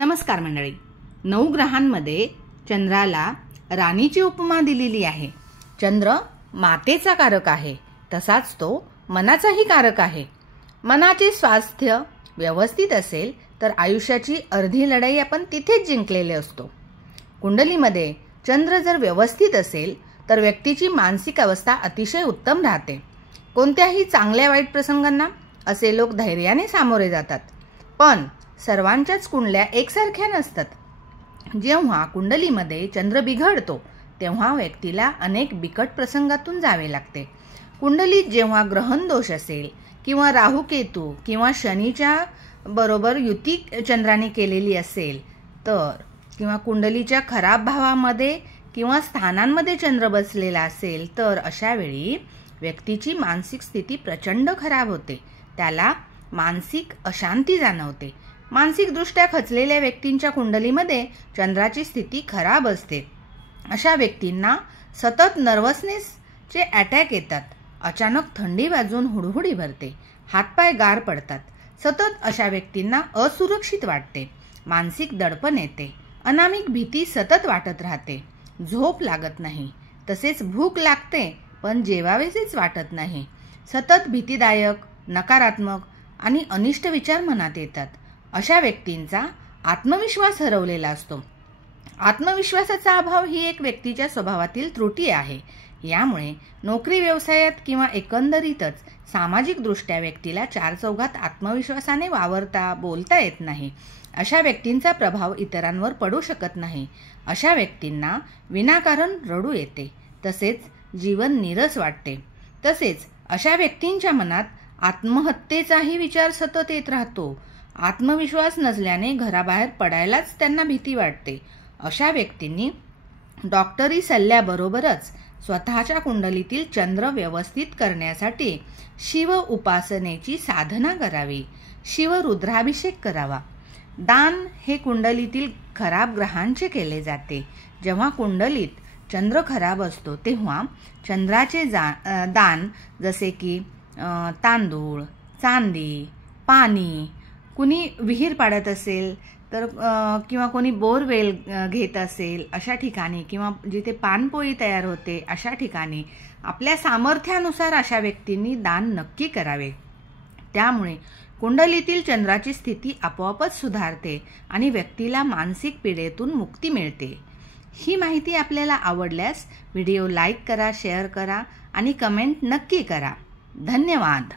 नमस्कार मंडळी। 9 ग्रहांमध्ये चंद्राला राणीची उपमा दिलेली आहे। चंद्र मातेचा कारक आहे, तसाच तो मनाचाही कारक आहे। मनाचे स्वास्थ्य व्यवस्थित असेल तर आयुष्याची अर्धी लढाई आपण तिथेच जिंकलेले असतो। कुंडलीमध्ये चंद्र जर व्यवस्थित असेल तर व्यक्तीची मानसिक अवस्था अतिशय उत्तम राहते। कोणत्याही चांगल्या वाईट प्रसंगांना असे लोक धैर्याने सामोरे जातात। पण सर्वांच्याच कुंडल्या एकसारख्या नसतात। जेव्हा कुंडलीमध्ये चंद्र बिघडतो तेव्हा व्यक्तीला अनेक बिकट प्रसंगातून जावे लागते। कुंडलीत जेव्हा ग्रहण दोष असेल किंवा राहू केतू किंवा शनीच्या बरोबर युती चंद्राने केलेली असेल तर किंवा कुंडलीच्या खराब भावामध्ये किंवा स्थानांमध्ये चंद्र बसलेला असेल तर अशा वेळी व्यक्तीची मानसिक स्थिती प्रचंड खराब होते। त्याला मानसिक अशांती जाणवते। मानसिक दृष्ट्या खचलेल्या व्यक्तींच्या कुंडलीमध्ये चंद्राची स्थिती खराब असते। अशा व्यक्तींना सतत नर्वसनेसचे अटॅक येतात। अचानक थंडी वाजून हुडहुडी भरते, हातपाय गार पडतात। सतत अशा व्यक्तींना असुरक्षित वाटते, मानसिक दडपण येते, अनामिक भीती सतत वाटत राहते, झोप लागत नाही, तसेच भूक लागते पण जेवावेसेच वाटत नाही। सतत भीतीदायक, नकारात्मक आणि अनिष्ट विचार मनात येतात। अशा व्यक्तींचा आत्मविश्वास हरवलेला असतो। आत्मविश्वासाचा अभाव ही एक व्यक्तीच्या स्वभावातील त्रुटी आहे। यामुळे नोकरी व्यवसायात किंवा एकंदरीतच सामाजिक दृष्ट्या व्यक्तीला चार चौघात आत्मविश्वासाने वावरता बोलता येत नाही। अशा व्यक्तींचा प्रभाव इतरांवर पडू शकत नाही। अशा व्यक्तींना विनाकारण रडू येते, तसेच जीवन नीरस वाटते। तसेच अशा व्यक्तींच्या मनात आत्महत्येचाही विचार सतत येत राहतो। आत्मविश्वास नसल्याने घराबाहेर पडायलाच त्यांना भीती वाटते। अशा व्यक्तींनी डॉक्टरी सल्ल्याबरोबरच स्वतःच्या कुंडलीतील चंद्र व्यवस्थित करण्यासाठी शिव उपासनेची साधना करावी, शिव रुद्राभिषेक करावा। दान हे कुंडलीतील खराब ग्रहांचे केले जाते। जेव्हा कुंडलीत चंद्र खराब असतो तेव्हा चंद्राचे दान जसे की तांदूळ, चांदी, पाणी, कुणी विहीर पाडत असेल तर किंवा कोणी बोरवेल घेत असेल अशा ठिकाणी किंवा जिथे पानपोळी तयार होते अशा ठिकाणी आपल्या सामर्थ्यानुसार अशा व्यक्तींनी दान नक्की करावे। त्यामुळे कुंडलीतील चंद्राची स्थिती आपोआपच सुधारते आणि व्यक्तीला मानसिक पीडेतून मुक्ती मिळते। ही माहिती आपल्याला आवडल्यास व्हिडिओ लाईक करा, शेअर करा आणि कमेंट नक्की करा। धन्यवाद।